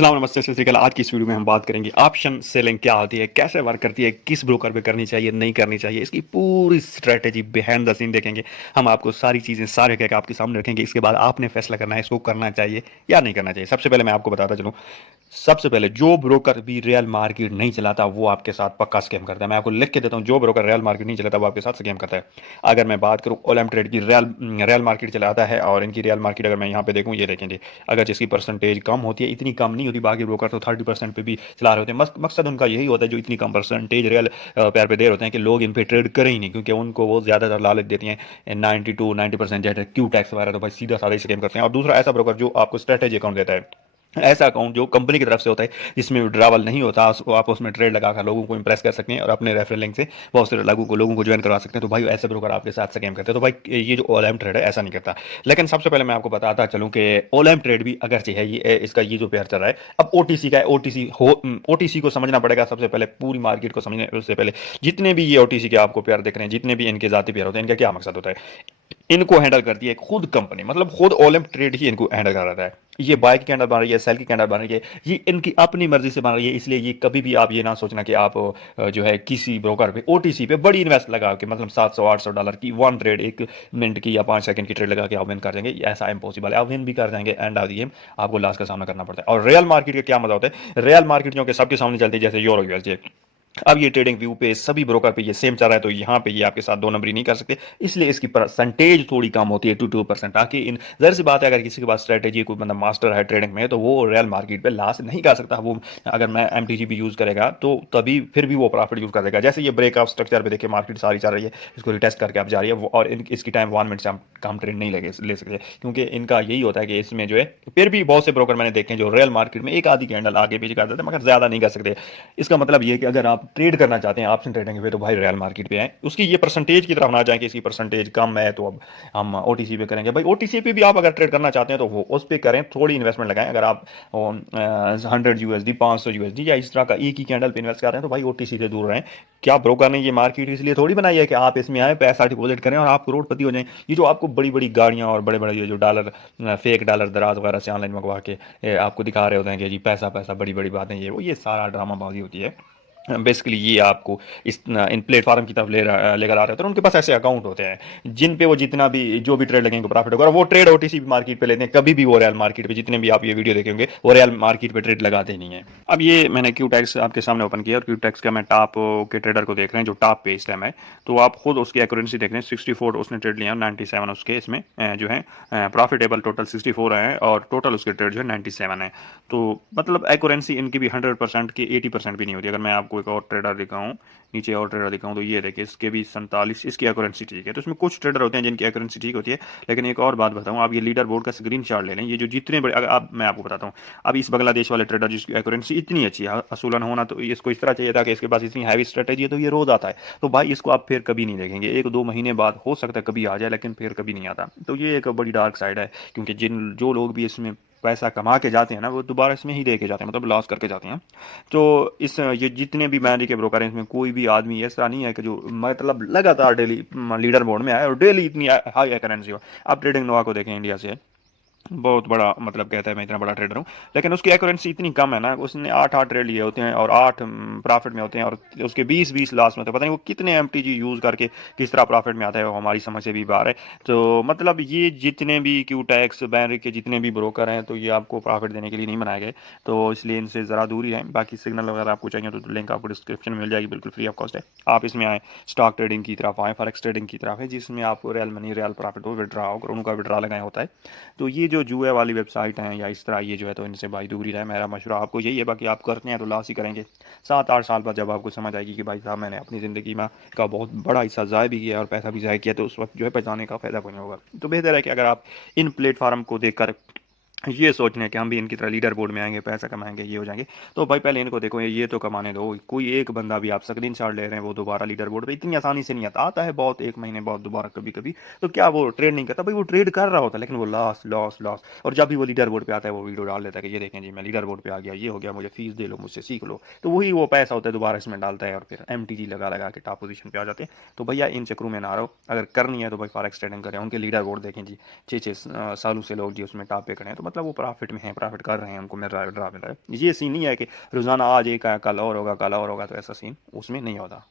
सलाम नमस्ते सत श्री अकाल। आज की इस वीडियो में हम बात करेंगे ऑप्शन सेलिंग क्या होती है, कैसे वर्क करती है, किस ब्रोकर पे करनी चाहिए, नहीं करनी चाहिए, इसकी पूरी स्ट्रेटेजी बिहाइंड द सीन देखेंगे। हम आपको सारी चीज़ें सारे कह के आपके सामने रखेंगे। इसके बाद आपने फैसला करना है इसको करना चाहिए या नहीं करना चाहिए। सबसे पहले मैं आपको बताता चलूँ, सबसे पहले जो ब्रोकर भी रियल मार्केट नहीं चलाता वो आपके साथ पक्का स्कैम करता है। मैं आपको लिख के देता हूँ, जो ब्रोकर रियल मार्केट नहीं चलाता वो आपके साथ स्कैम करता है। अगर मैं बात करूँ ओलम ट्रेड की, रियल रियल मार्केट चलाता है और इनकी रियल मार्केट अगर मैं यहाँ पे देखूँ, ये देखेंगे, अगर जिसकी परसेंटेज कम होती है, इतनी कम नहीं होती, बाकी ब्रोकर तो 30% पे भी चला रहे होते हैं। मकसद उनका यही होता है, जो इतनी कम परसेंटेज रियल पैर पे दे रहे होते हैं कि लोग इन पे ट्रेड करें ही नहीं, क्योंकि उनको वो ज़्यादातर लालच देती हैं 90 to 90% जैसे क्यू टैक्स वगैरह, तो भाई सीधा साधा स्कैम करते हैं। और दूसरा ऐसा ब्रोकर जो आपको स्ट्रेटेजी अकाउंट देता है, ऐसा अकाउंट जो कंपनी की तरफ से होता है, जिसमें विड्रावल नहीं होता, आप उसमें ट्रेड लगाकर लोगों को इंप्रेस कर सकते हैं और अपने रेफरल लिंक से बहुत से लोगों को ज्वाइन करवा सकते हैं। तो भाई ऐसे ब्रोकर आपके साथ स्कैम करते हैं। तो भाई ये जो ओलम ट्रेड है ऐसा नहीं करता। लेकिन सबसे पहले मैं आपको बताता चलूँ कि ओलम ट्रेड भी अगर चाहिए, ये इसका ये जो पेयर चल रहा है अब ओटीसी का है। ओटीसी को समझना पड़ेगा सबसे पहले, पूरी मार्केट को समझने से पहले। जितने भी ये ओटीसी के आपको पेयर दिख रहे हैं, जितने भी इनके जाती पेयर होते हैं, इनका क्या मकसद होता है? इनको हैंडल करती है खुद कंपनी, मतलब खुद ओलम ट्रेड ही इनको हैंडल कर रहा है। ये बाय की कैंडल बन रही है, सेल की कैंडल बन रही है, ये इनकी अपनी मर्जी से बन रही है। इसलिए ये कभी भी आप ये ना सोचना कि आप जो है किसी ब्रोकर पे ओटीसी पे बड़ी इन्वेस्ट लगा के, मतलब $700 800 की वन ट्रेड, 1 मिनट की या 5 सेकंड की ट्रेड लगा के आप विन कर जाएंगे, ऐसा इम्पॉसिबल है। आप विन भी कर जाएंगे, एंड ऑफ द गेम आपको लॉस का सामना करना पड़ता है। और रियल मार्केट का क्या मजा होता है, रियल मार्केट जो कि सबके सामने चलती है, जैसे यूरो यूएसडी। अब ये ट्रेडिंग व्यू पे सभी ब्रोकर पे ये सेम चल रहा है, तो यहाँ पे ये आपके साथ दो नंबरी नहीं कर सकते। इसलिए इसकी परसेंटेज थोड़ी कम होती है, 2% ताकि इन जाहिर सी बात है, अगर किसी के पास स्ट्रेटेजी कोई मतलब मास्टर है ट्रेडिंग में, तो वो रियल मार्केट पे लॉस नहीं कर सकता। वो अगर मैं एमटीजी भी यूज करेगा तो तभी फिर भी वो प्रॉफिट यूज करेगा। जैसे ये ब्रेकआउट स्ट्रक्चर पे देखिए, मार्केट सारी चल रही है, इसको रिटेस्ट करके आप जा रही है, और इसकी टाइम 1 मिनट से हम कम ट्रेड नहीं ले सकते, क्योंकि इनका यही होता है कि इसमें जो है, फिर भी बहुत से ब्रोकर मैंने देखे हैं जो रियल मार्केट में एक आधी कैंडल आगे पीछे कर देते हैं, मगर ज्यादा नहीं कर सकते। इसका मतलब ये है कि अगर आप ट्रेड करना चाहते हैं ऑप्शन ट्रेडिंग पे, तो भाई रियल मार्केट पे आए। उसकी ये परसेंटेज की तरफ ना जाए कि इसकी परसेंटेज कम है तो अब हम ओटीसी पे करेंगे। भाई ओटीसी पे भी आप अगर ट्रेड करना चाहते हैं तो वो उस पर करें, थोड़ी इन्वेस्टमेंट लगाएं। अगर आप 100 USD 500 USD या इस तरह का एक ही कैंडल पे इन्वेस्ट कर रहे हैं, तो भाई ओटीसी से दूर रहें। क्या ब्रोकर ने ये मार्केट इसलिए थोड़ी बनाई है कि आप इसमें आए, पैसा डिपॉजिट करें और आप करोड़पति हो जाएं। ये जो आपको बड़ी बड़ी गाड़ियां और बड़े बड़े ये जो डॉलर, फेक डॉलर दराज वगैरह से ऑनलाइन मंगवा के आपको दिखा रहे होते हैं कि जी पैसा पैसा, बड़ी बड़ी बातें, ये सारा ड्रामाबाजी होती है। बेसिकली ये आपको इस इन प्लेटफॉर्म की तरफ लेकर आ रहे होते हैं। उनके पास ऐसे अकाउंट होते हैं जिन पे वो जितना भी जो भी ट्रेड लगेंगे प्रॉफिट होगा, और वो ट्रेड ओटीसी मार्केट पे लेते हैं। कभी भी वो रियल मार्केट पे, जितने भी आप ये वीडियो देखेंगे, वो रियल मार्केट पे ट्रेड लगाते ही नहीं है। अब ये मैंने क्यू टैक्स आपके सामने ओपन किया, और क्यू टैक्स का मैं टॉप के ट्रेडर को देख रहे हैं जो टॉप पे इस टाइम है। तो आप खुद उसकी एक्यूरेंसी देख रहे हैं, 64 उसने ट्रेड लिया, 97 उसके इसमें जो है प्रॉफिटेबल टोटल 64 है, और टोटल उसके ट्रेड जो है 97 है। तो मतलब एक्यूरेंसी इनकी भी 100% की 80% भी नहीं होती। अगर मैं आपको एक और ट्रेडर दिखाऊं, नीचे और ट्रेडर दिखाऊं, तो ये देखिए, इसके भी 47 इसकी एक्यूरेंसी ठीक है। तो इसमें कुछ ट्रेडर होते हैं जिनकी एक्यूरेंसी ठीक होती है। लेकिन एक और बात बताऊं, आप ये लीडर बोर्ड का स्क्रीन शॉट ले लें, ये जो जितने बड़े, अगर आप, मैं आपको बताता हूँ, अब इस बांग्लादेश वाले ट्रेडर जिसकी एक्यूरेंसी इतनी अच्छी है, असूलन होना, तो इसको इस तरह चाहिए था कि इसके पास इतनी हैवी स्ट्रेटेजी है, तो ये रोज आता है। तो भाई इसको आप फिर कभी नहीं देखेंगे, 1 2 महीने बाद हो सकता है कभी आ जाए, लेकिन फिर कभी नहीं आता। तो ये एक बड़ी डार्क साइड है, क्योंकि जो लोग भी इसमें पैसा कमा के जाते हैं ना, वो दोबारा इसमें ही दे के जाते हैं, मतलब लॉस करके जाते हैं। तो इस ये जितने भी मैंडी के ब्रोकर हैं, इसमें कोई भी आदमी ऐसा नहीं है कि जो मतलब लगातार डेली लीडर बोर्ड में आए और डेली इतनी हाई करेंसी हो। आप ट्रेडिंग नोवा को देखें, इंडिया से बहुत बड़ा, मतलब कहता है मैं इतना बड़ा ट्रेडर हूँ, लेकिन उसकी एक्यूरेंसी इतनी कम है ना, उसने 8 8 ट्रेड लिए होते हैं और 8 प्रॉफिट में होते हैं, और उसके 20 20 लॉस में होते हैं। पता नहीं वो कितने एमटीजी यूज़ करके किस तरह प्रॉफिट में आता है, वो हमारी समझ से भी बाहर है। तो मतलब ये जितने भी क्यू टैक्स बैंक के जितने भी ब्रोकर हैं, तो ये आपको प्रॉफिट देने के लिए नहीं बनाए गए, तो इसलिए इनसे ज़रा दूरी रहें। बाकी सिग्नल वगैरह आपको चाहिए तो लिंक आपको डिस्क्रिप्शन में मिल जाएगी, बिल्कुल फ्री ऑफ कॉस्ट है। आप इसमें आए, स्टॉक ट्रेडिंग की तरफ आए, फॉरेक्स ट्रेडिंग की तरफ है, जिसमें आपको रियल मनी, रियल प्रॉफिट हो, विड्रा हो, करोड़ों का विड्रा लगाया होता है। तो ये जो जुए वाली वेबसाइट हैं या इस तरह ये जो है, तो इनसे भाई दूरी रहे, मेरा मशवरा आपको यही है। बाकी आप करते हैं तो लॉस ही करेंगे। 7 8 साल बाद जब आपको समझ आएगी कि भाई साहब मैंने अपनी ज़िंदगी में का बहुत बड़ा हिस्सा ज़ाय भी किया और पैसा भी ज़ाय किया, तो उस वक्त जो है पहचाने का फ़ायदा कोई नहीं होगा। तो बेहतर है कि अगर आप इन प्लेटफार्म को देखकर ये सोचने कि हम भी इनकी तरह लीडर बोर्ड में आएंगे, पैसा कमाएंगे, ये हो जाएंगे, तो भाई पहले इनको देखो, ये तो कमाने दो। कोई एक बंदा भी आप स्क्रीन शॉट ले रहे हैं, वो दोबारा लीडर बोर्ड पे इतनी आसानी से नहीं आता। आता है बहुत, 1 महीने बहुत दोबारा कभी कभी। तो क्या वो ट्रेड नहीं करता? भाई वो ट्रेड कर रहा होता है, लेकिन वो लॉस लॉस लॉस। और जब भी वो लीडर बोर्ड पे आता है, वो वीडियो डाल देता है कि ये देखें जी, मैं लीडर बोर्ड पे आ गया, ये हो गया, मुझे फीस दे लो, मुझसे सीख लो। तो वही वो पैसा होता है दोबारा इसमें डालता है, और फिर एमटीजी लगा लगा के टॉप पोजीशन पे आ जाते हैं। तो भैया इन चक्रों में ना रहो। अगर करनी है तो भाई फॉरेक्स ट्रेडिंग करें, उनके लीडर बोर्ड देखें जी, 6 6 सालों से लोग जी उसमें टॉप पे खड़े हैं। तो मतलब वो प्रॉफिट में है, प्रॉफिट कर रहे हैं, उनको मिल रहा है, मिल रहा है। ये सीन नहीं है कि रोज़ाना आज एक आया, कल और होगा, कल और होगा, तो ऐसा सीन उसमें नहीं होता।